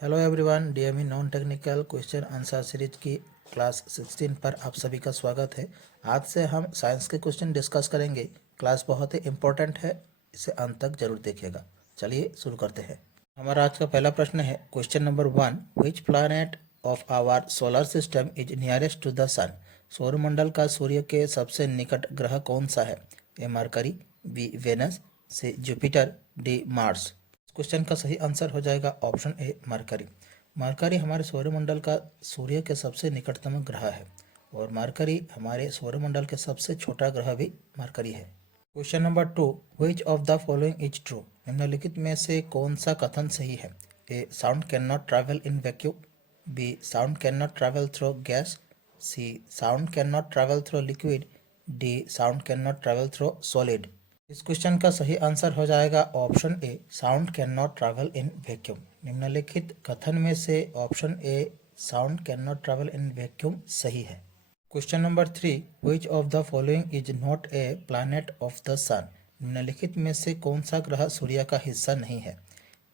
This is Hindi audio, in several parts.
Hello everyone, DME non technical question answer series की क्लास 16 पर आप सभी का स्वागत है। आज से हम साइंस के क्वेश्चन डिस्कस करेंगे। क्लास बहुत ही इंपॉर्टेंट है, इसे अंत तक जरूर देखिएगा। चलिए शुरू करते हैं। हमारा आज का पहला प्रश्न है question number 1, which planet of our solar system is nearest to the sun. सौरमंडल का सूर्य के सबसे निकट ग्रह कौन सा है? ए मरकरी, बी वेनस, सी जुपिटर, डी मार्स। क्वेश्चन का सही आंसर हो जाएगा ऑप्शन ए मरकरी। मरकरी हमारे सौरमंडल का सूर्य के सबसे निकटतम ग्रह है और मरकरी हमारे सौरमंडल के सबसे छोटा ग्रह भी मरकरी है। Question number 2, which of the following is true. निम्नलिखित में से कौन सा कथन सही है? A sound can not travel in vacuum, B sound can not travel through gas, C sound can not travel through liquid, D sound can not travel through solid. इस क्वेश्चन का सही आंसर हो जाएगा option A sound can not travel in vacuum. निम्नलिखित कथन में से option A sound can not travel in vacuum सही है। Question number 3, which of the following is not a planet of the sun. निम्नलिखित में से कौन सा ग्रह सूर्य का हिस्सा नहीं है?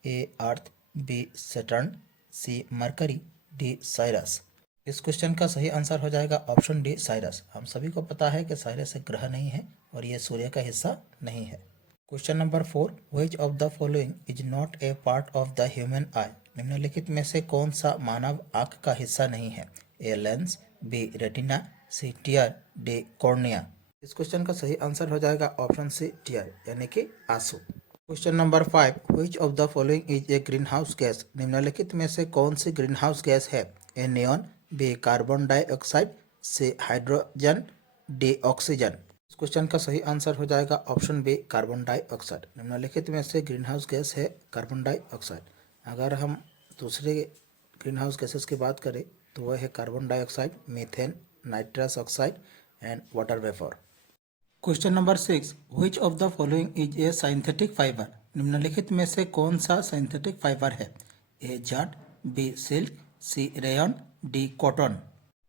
ए अर्थ, B Saturn, C Mercury, D Cyrus. इस क्वेश्चन का सही आंसर हो जाएगा ऑप्शन डी साइरस। हम सभी को पता है कि साइरस एक ग्रह नहीं है और ये सूर्य का हिस्सा नहीं है। Question number 4, which of the following is not A part of the human आई। निम्नलिखित में से कौन सा मानव आंख का हिस्सा नहीं है? A lens, B retina, C tear, D cornea. इस क्वेश्चन का सही आंसर हो जाएगा ऑप्शन सी टीयर यानी कि आंसू। Question number 5, which of the following is a green house gas. निम्नलिखित में से कौन सी ग्रीन हाउस गैस है? ए neon, B carbon dioxide, C hydrogen, D oxygen. इस क्वेश्चन का सही आंसर हो जाएगा ऑप्शन बी कार्बन डाइऑक्साइड। निम्नलिखित में से ग्रीन हाउस गैस है कार्बन डाइऑक्साइड। अगर हम दूसरे ग्रीन हाउस गैसेस की बात करें तो वह है carbon dioxide, methane, nitrous oxide and water vapour. Question number 6, which of the following is a synthetic fibre. निम्नलिखित में से कौन सा सिंथेटिक फाइबर है? ए जाट, बी सिल्क, सी रेयन, डी कॉटन।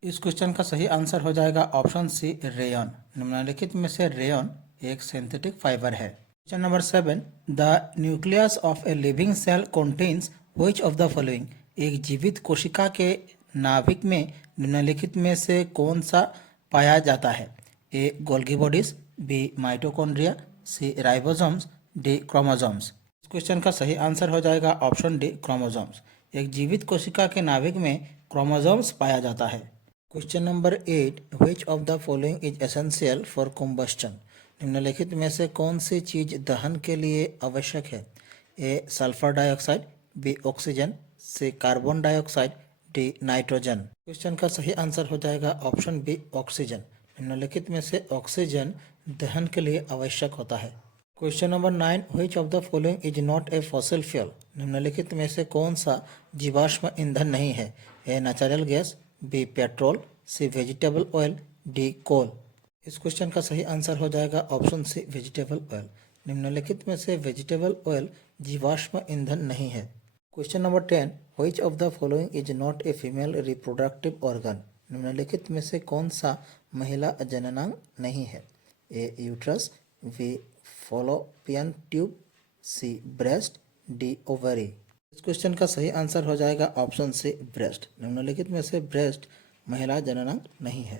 इस क्वेश्चन का सही आंसर हो जाएगा ऑप्शन सी रेयन। निम्नलिखित में से रेयन एक सिंथेटिक फाइबर है। Question number 7, the nucleus of a living cell contains which of the following. एक जीवित कोशिका के नाभिक में निम्नलिखित में से कौन सा पाया जाता है? ए गोल्गी बॉडीज, बी माइटोकॉन्ड्रिया, सी राइबोसोम्स, डी क्रोमोसोम्स। इस क्वेश्चन का सही आंसर हो जाएगा ऑप्शन डी क्रोमोसोम्स। एक जीवित कोशिका के नाभिक में क्रोमोसोम्स पाया जाता है। Question number 8, which of the following is essential for combustion. निम्नलिखित में से कौन सी चीज दहन के लिए आवश्यक है? A sulphur dioxide, B oxygen, C carbon dioxide, D nitrogen. Question का सही आंसर हो जाएगा ऑप्शन बी ऑक्सीजन। निम्नलिखित में से ऑक्सीजन दहन के लिए आवश्यक होता है। Question number 9, which of the following is not a fossil fuel. निम्नलिखित में से कौन सा जीवाश्म ईंधन नहीं है? A natural gas, B petrol, C vegetable oil, D coal. इस क्वेश्चन का सही आंसर हो जाएगा ऑप्शन सी वेजिटेबल ऑयल। निम्नलिखित में से वेजिटेबल ऑयल जीवाश्म ईंधन नहीं है। Question number 10, which of the following is not a female reproductive organ. निम्नलिखित में से कौन सा महिला जननांग नहीं है? ए यूट्रस, बी फॉलोपियन ट्यूब, सी ब्रेस्ट, डी ओवरी। इस क्वेश्चन का सही आंसर हो जाएगा ऑप्शन सी ब्रेस्ट। निम्नलिखित में से ब्रेस्ट महिला जननांग नहीं है।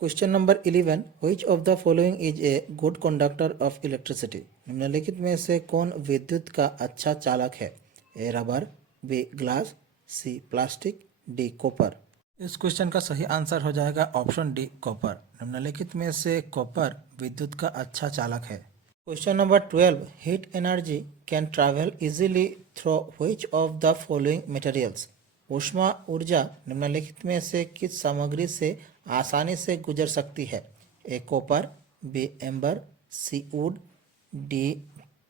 Question number 11, which of the following is a good conductor of electricity. निम्नलिखित में से कौन विद्युत का अच्छा चालक है? ए रबर, बी ग्लास, सी प्लास्टिक, डी कॉपर। इस क्वेश्चन का सही आंसर हो जाएगा ऑप्शन डी कॉपर। निम्नलिखित में से कॉपर विद्युत का अच्छा चालक है। Question number 12, heat energy can travel easily through which of the following materials. ऊष्मा ऊर्जा निम्नलिखित में से किस सामग्री से आसानी से गुजर सकती है? A copper, B amber, C wood, D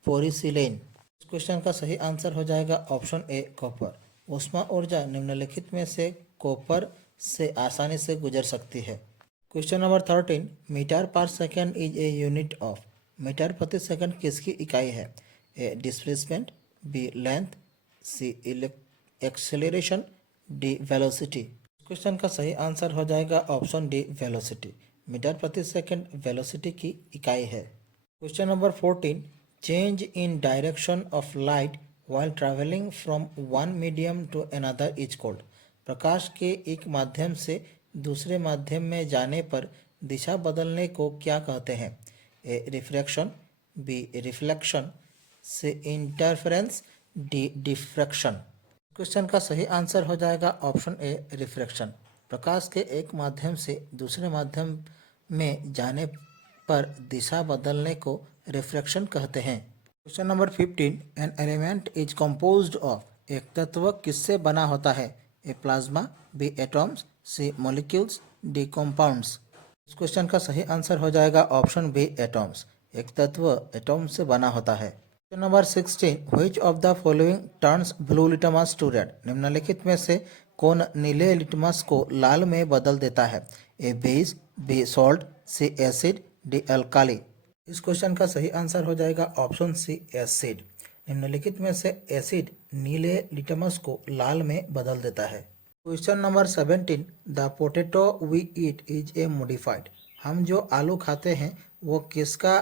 porcelain. इस क्वेश्चन का सही आंसर हो जाएगा ऑप्शन ए कॉपर। ऊष्मा ऊर्जा निम्नलिखित में से कॉपर से आसानी से गुजर सकती है। क्वेश्चन नंबर 13, मीटर पर second is a unit of. Metre प्रति सेकंड किसकी इकाई है? A displacement, B length, C acceleration, D velocity. Question का सही आंसर हो जाएगा ऑप्शन डी वेलोसिटी। मीटर प्रति सेकंड वेलोसिटी की इकाई है। Question number 14, change in direction of light while traveling from one medium to another is called. प्रकाश के एक माध्यम से दूसरे माध्यम में जाने पर दिशा बदलने को क्या कहते हैं? ए रिफ्रैक्शन, बी रिफ्लेक्शन, सी इंटरफेरेंस, डी डिफ्रैक्शन। क्वेश्चन का सही आंसर हो जाएगा ऑप्शन ए रिफ्रैक्शन। प्रकाश के एक माध्यम से दूसरे माध्यम में जाने पर दिशा बदलने को रिफ्रैक्शन कहते हैं। Question number 15, an element is composed of. एक तत्व किससे बना होता है? ए प्लाज्मा, बी एटॉम्स, सी मॉलिक्यूल्स, डी कंपाउंड्स। इस क्वेश्चन का सही आंसर हो जाएगा ऑप्शन बी एटॉम्स। एक तत्व एटॉम से बना होता है। Question number 16, which of the following turns blue litmus to red. निम्नलिखित में से कौन नीले लिटमस को लाल में बदल देता है? ए बेस, बी सॉल्ट, सी एसिड, डी अल्काली। इस क्वेश्चन का सही आंसर हो जाएगा ऑप्शन सी एसिड। निम्नलिखित में से एसिड नीले लिटमस को लाल में बदल देता है। Question number 17, the potato we eat is a modified. हम जो आलू खाते हैं वो किसका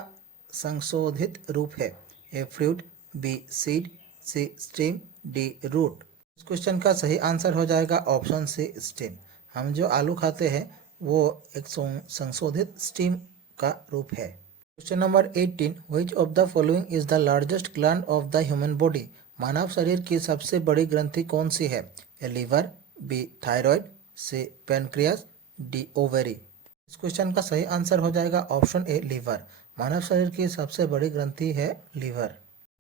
संशोधित रूप है? A fruit, B seed, C stem, D root. इस क्वेश्चन का सही आंसर हो जाएगा ऑप्शन सी स्टेम। हम जो आलू खाते हैं वो एक संशोधित स्टेम का रूप है। Question number 18, which of the following is the largest gland of the human body. मानव शरीर की सबसे बड़ी ग्रंथि कौन सी है? A liver, B thyroid, C pancreas, D ovary. इस क्वेश्चन का सही आंसर हो जाएगा ऑप्शन ए लीवर। मानव शरीर की सबसे बड़ी ग्रंथि है liver.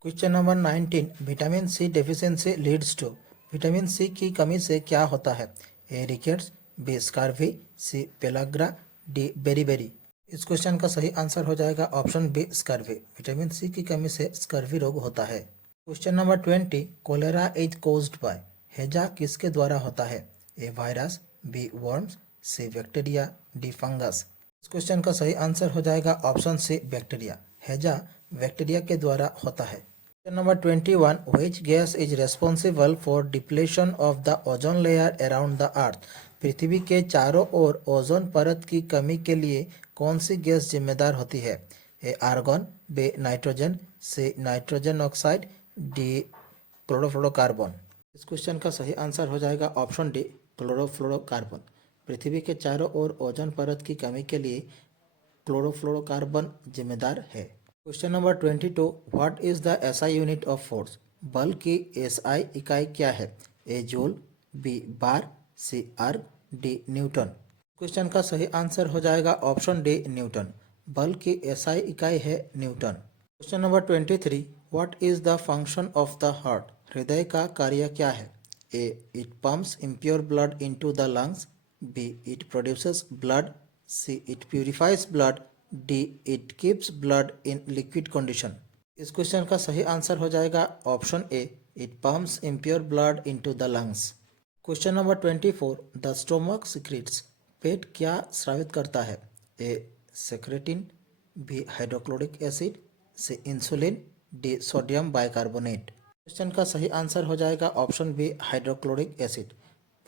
Question number 19, vitamin C deficiency leads to. Vitamin C की कमी से क्या होता है? A rickets, B scurvy, C pellagra, D beriberi. इस क्वेश्चन का सही आंसर हो जाएगा option B scurvy. Vitamin C की कमी से स्कर्वी रोग होता है। Question number 20, cholera is caused by. हैजा किसके द्वारा होता है? A virus, B worms, C bacteria, D fungus. इस क्वेश्चन का सही आंसर हो जाएगा ऑप्शन सी बैक्टीरिया। हैजा बैक्टीरिया के द्वारा होता है। Question number 21, which gas is responsible for depletion of the ozone layer around the earth. पृथ्वी के चारों ओर ओजोन परत की कमी के लिए कौन सी गैस जिम्मेदार होती है? A argon, B nitrogen, C nitrogen oxide, D chlorofluorocarbon. इस क्वेश्चन का सही आंसर हो जाएगा ऑप्शन डी क्लोरोफ्लोरोकार्बन। पृथ्वी के चारों ओर ओजोन परत की कमी के लिए क्लोरोफ्लोरोकार्बन जिम्मेदार है। Question number 22, what is the SI unit of force. बल की एसआई इकाई क्या है? ए जूल, बी बार, सी आर्ग, डी न्यूटन। क्वेश्चन का सही आंसर हो जाएगा ऑप्शन डी न्यूटन। बल की एसआई इकाई है newton. Question number 23, what is the function of the heart. हृदय का कार्य क्या है? A it pumps impure blood into the lungs, B it produces blood, C it purifies blood, D it keeps blood in liquid condition. इस क्वेश्चन का सही आंसर हो जाएगा option A it pumps impure blood into the lungs. Question number 24, the stomach secretes. पेट क्या स्रावित करता है? ए secretin, B hydrochloric acid, C insulin, D sodium bicarbonate. Question का सही आंसर हो जाएगा ऑप्शन बी हाइड्रोक्लोरिक एसिड।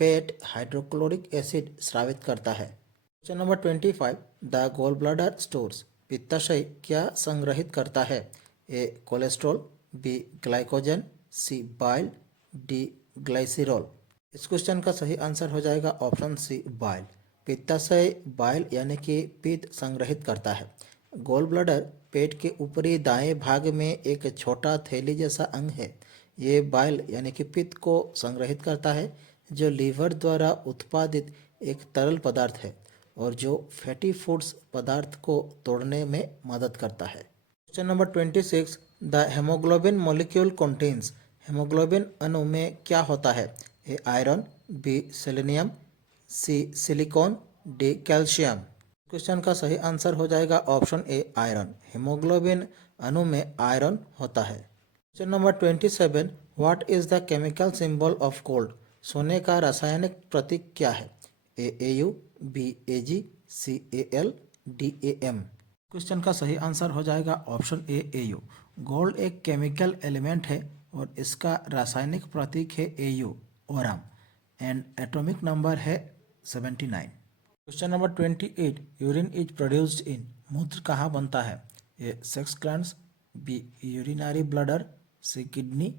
पेट हाइड्रोक्लोरिक एसिड स्रावित करता है। Question number 25, the gall bladder stores. पित्ताशय क्या संग्रहित करता है? A cholesterol, B glycogen, C bile, D glycerol. इस क्वेश्चन का सही आंसर हो जाएगा ऑप्शन सी बाइल। पित्ताशय बाइल यानी कि पित्त संग्रहित करता है। गॉल ब्लैडर पेट के ऊपरी दाएं भाग में एक छोटा थैली जैसा अंग है। ये बाइल यानी कि पित्त को संग्रहित करता है जो लीवर द्वारा उत्पादित एक तरल पदार्थ है और जो फैटी फूड्स पदार्थ को तोड़ने में मदद करता है। Question number 26, the haemoglobin molecule contains. Haemoglobin अणु में क्या होता है? ए आयरन, बी सेलेनियम, सी सिलिकॉन, डी कैल्शियम। क्वेश्चन का सही आंसर हो जाएगा ऑप्शन ए आयरन। हेमोग्लोबिन अणु में आयरन होता है। Question number 27, what is the chemical symbol of gold. सोने का रासायनिक प्रतीक क्या है? A AU, B AG, C L, D M. Question का सही आंसर हो जाएगा ऑप्शन ए एयू। गोल्ड एक केमिकल एलिमेंट है और इसका रासायनिक प्रतीक है AU aurum and atomic number है 79। Question number 28, urine is produced in. मूत्र कहाँ बनता है? A sex glands, B urinary bladder, C kidney,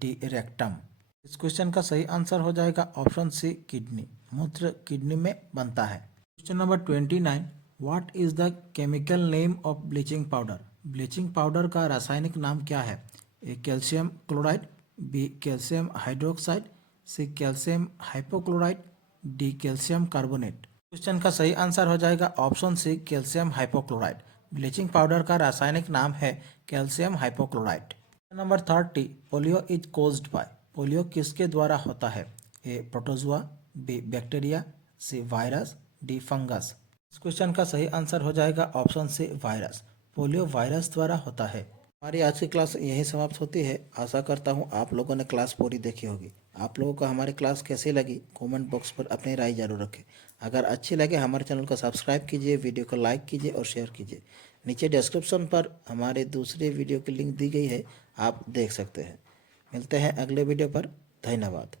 D rectum. इस क्वेश्चन का सही आंसर हो जाएगा ऑप्शन सी किडनी। मूत्र किडनी में बनता है। Question number 29, what is the chemical name of bleaching powder? Bleaching powder का रासायनिक नाम क्या है? A calcium chloride, B calcium hydroxide, C calcium hypochlorite, D calcium carbonate. Question का सही आंसर हो जाएगा option C calcium hypochlorite. Bleaching powder का रासायनिक नाम है calcium hypochlorite. Number 30, polio is caused by. Polio किसके द्वारा होता है? A protozoa, B bacteria, C virus, D fungus. इस क्वेश्चन का सही आंसर हो जाएगा option C virus. Polio virus द्वारा होता है। हमारी आज की क्लास यहीं समाप्त होती है। आशा करता हूँ आप लोगों ने क्लास पूरी देखी होगी। आप लोगों को हमारी क्लास कैसी लगी कमेंट बॉक्स पर अपनी राय जरूर रखें। अगर अच्छी लगे हमारे चैनल को सब्सक्राइब कीजिए, वीडियो को लाइक कीजिए और शेयर कीजिए। नीचे डिस्क्रिप्शन पर हमारे दूसरे वीडियो की लिंक दी गई है, आप देख सकते हैं। मिलते हैं अगले वीडियो पर। धन्यवाद।